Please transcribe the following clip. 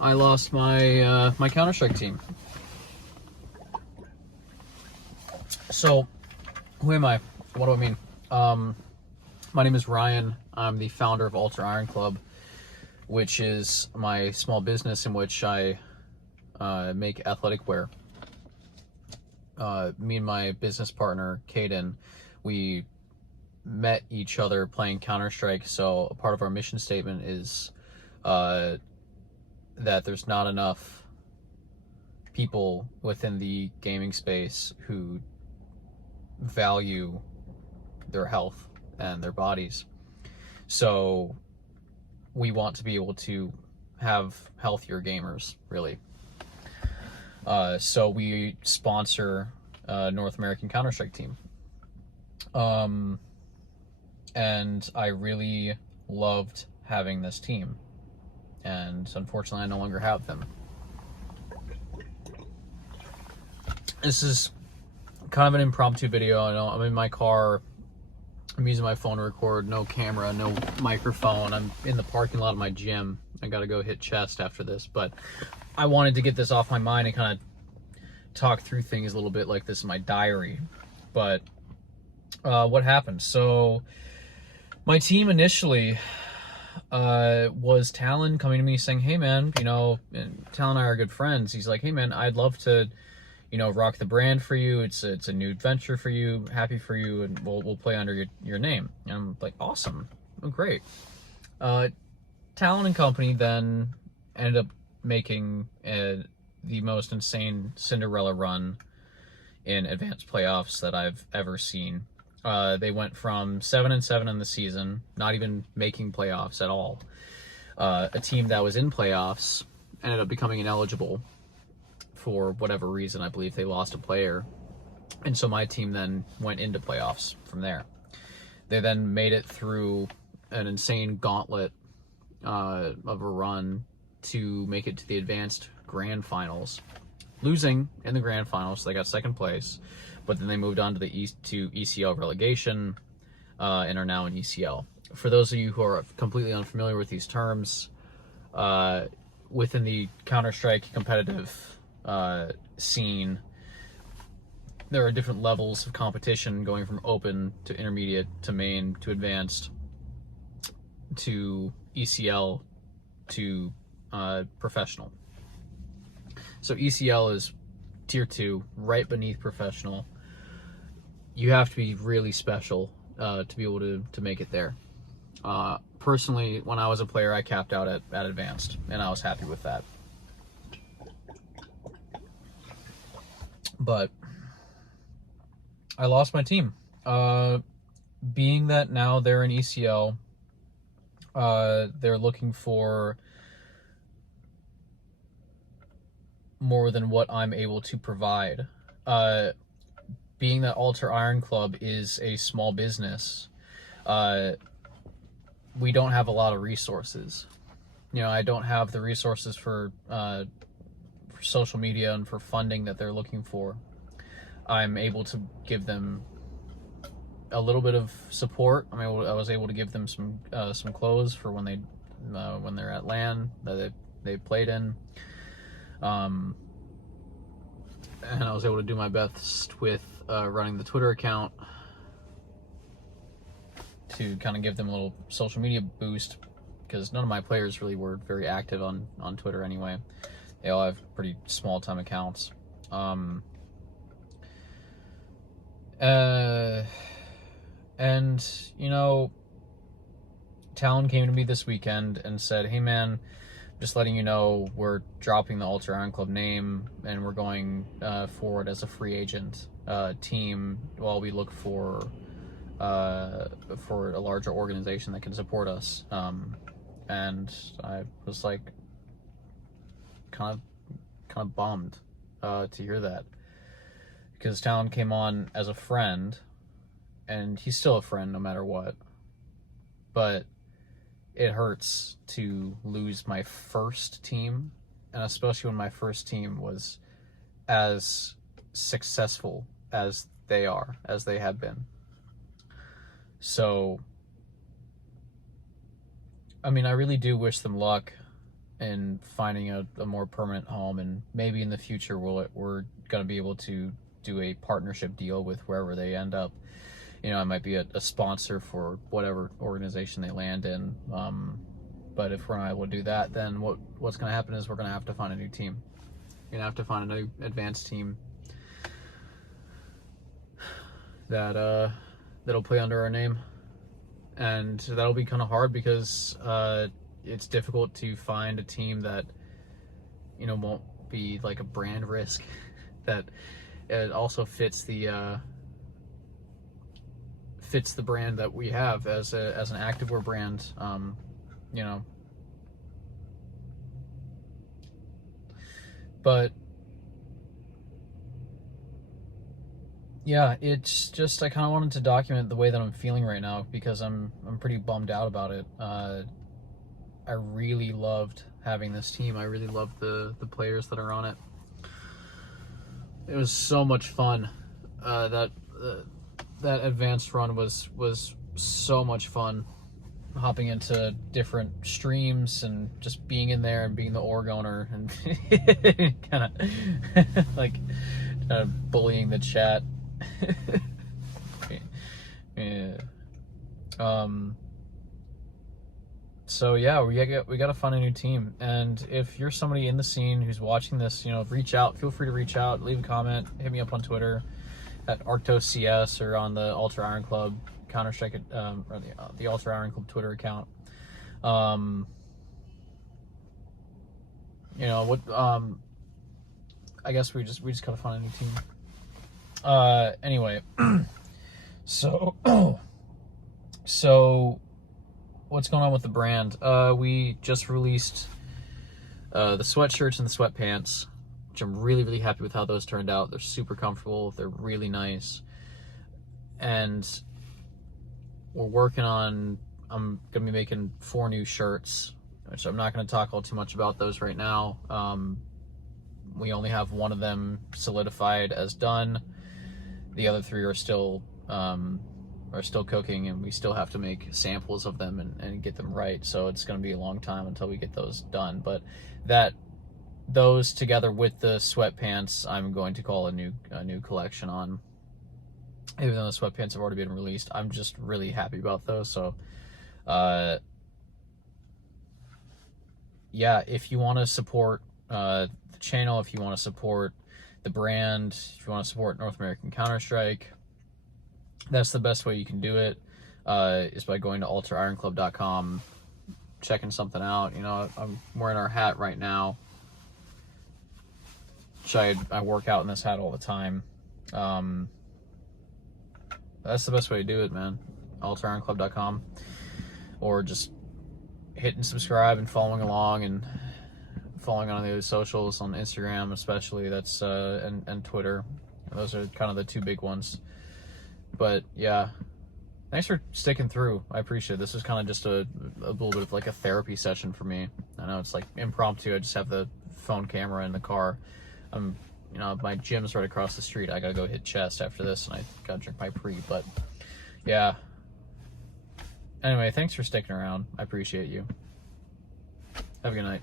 I lost my my Counter-Strike team. So, who am I? What do I mean? My name is Ryan. I'm the founder of Alter Iron Club, which is my small business in which I make athletic wear. Me and my business partner, Caden, we met each other playing Counter-Strike, so a part of our mission statement is that there's not enough people within the gaming space who value their health and their bodies. So we want to be able to have healthier gamers, really. So we sponsor a North American Counter-Strike team. And I really loved having this team. And unfortunately, I no longer have them. This is kind of an impromptu video. I know I'm in my car. I'm using my phone to record. No camera, no microphone. I'm in the parking lot of my gym. I gotta go hit chest after this. But I wanted to get this off my mind and kind of talk through things a little bit like this is my diary. But what happened? So my team initially was Talon coming to me saying, hey man, you know, and Talon and I are good friends. He's like, hey man, I'd love to, you know, rock the brand for you. It's a new adventure for you, happy for you, and we'll play under your name. And I'm like, awesome, oh, great. Talon and company then ended up making the most insane Cinderella run in advanced playoffs that I've ever seen. They went from 7-7 in the season, not even making playoffs at all. A team that was in playoffs ended up becoming ineligible for whatever reason. I believe they lost a player. And so my team then went into playoffs from there. They then made it through an insane gauntlet of a run to make it to the advanced grand finals, losing in the grand finals. So they got second place. But then they moved on to the ECL relegation and are now in ECL. For those of you who are completely unfamiliar with these terms, within the Counter-Strike competitive scene, there are different levels of competition going from open to intermediate to main to advanced to ECL to professional. So ECL is tier 2, right beneath professional. You have to be really special to be able to make it there. Personally, when I was a player, I capped out at advanced, and I was happy with that. But I lost my team. Being that now they're in ECL, they're looking for more than what I'm able to provide. Being that Alter Iron Club is a small business, we don't have a lot of resources. You know, I don't have the resources for social media and for funding that they're looking for. I'm able to give them a little bit of support. I was able to give them some clothes for when they're at LAN that they played in. And I was able to do my best with running the Twitter account to kind of give them a little social media boost, because none of my players really were very active on Twitter anyway. They all have pretty small time accounts. And, you know, Talon came to me this weekend and said, hey man, just letting you know we're dropping the Alter Iron Club name and we're going forward as a free agent team while we look for a larger organization that can support us. And I was like kind of bummed to hear that, because Talon came on as a friend, and he's still a friend no matter what. But it hurts to lose my first team, and especially when my first team was as successful as they have been. So, I mean, I really do wish them luck, and finding a more permanent home, and maybe in the future we're going to be able to do a partnership deal with wherever they end up. You know, I might be a sponsor for whatever organization they land in. But if we're not able to do that, then what's going to happen is we're going to have to find a new team. You're going to have to find a new advanced team that'll play under our name. And that'll be kind of hard because it's difficult to find a team that, you know, won't be like a brand risk, that it also fits the brand that we have as an activewear brand. You know, but yeah, it's just, I kind of wanted to document the way that I'm feeling right now because I'm pretty bummed out about it. I really loved having this team. I really loved the players that are on it. It was so much fun. That advanced run was so much fun. Hopping into different streams and just being in there and being the org owner and kind of like bullying the chat. Yeah. So yeah, we got to find a new team. And if you're somebody in the scene who's watching this, you know, reach out. Feel free to reach out, leave a comment, hit me up on Twitter at ArctosCS or on the Ultra Iron Club Counter-Strike, or the Ultra Iron Club Twitter account. You know what? I guess we just gotta find a new team. Anyway, so what's going on with the brand? We just released the sweatshirts and the sweatpants, which I'm really happy with how those turned out. They're super comfortable. They're really nice, and we're working on, I'm gonna be making 4 new shirts, which I'm not gonna talk all too much about those right now. We only have one of them solidified as done. The other 3 are still cooking, and we still have to make samples of them and get them right. So it's gonna be a long time until we get those done. But those together with the sweatpants, I'm going to call a new collection on. Even though the sweatpants have already been released, I'm just really happy about those. So, yeah, if you want to support the channel, if you want to support the brand, if you want to support North American Counter-Strike, that's the best way you can do it, is by going to ultraironclub.com, checking something out. You know, I'm wearing our hat right now, which I work out in this hat all the time. That's the best way to do it, man. ultraironclub.com, or just hitting subscribe and following along and following on the other socials, on Instagram especially. That's and Twitter. Those are kind of the 2 big ones. But yeah, thanks for sticking through. I appreciate it. This is kind of just a little bit of like a therapy session for me. I know it's like impromptu. I just have the phone camera in the car. You know, my gym's right across the street. I gotta go hit chest after this, and I gotta drink my pre. But yeah. Anyway, thanks for sticking around. I appreciate you. Have a good night.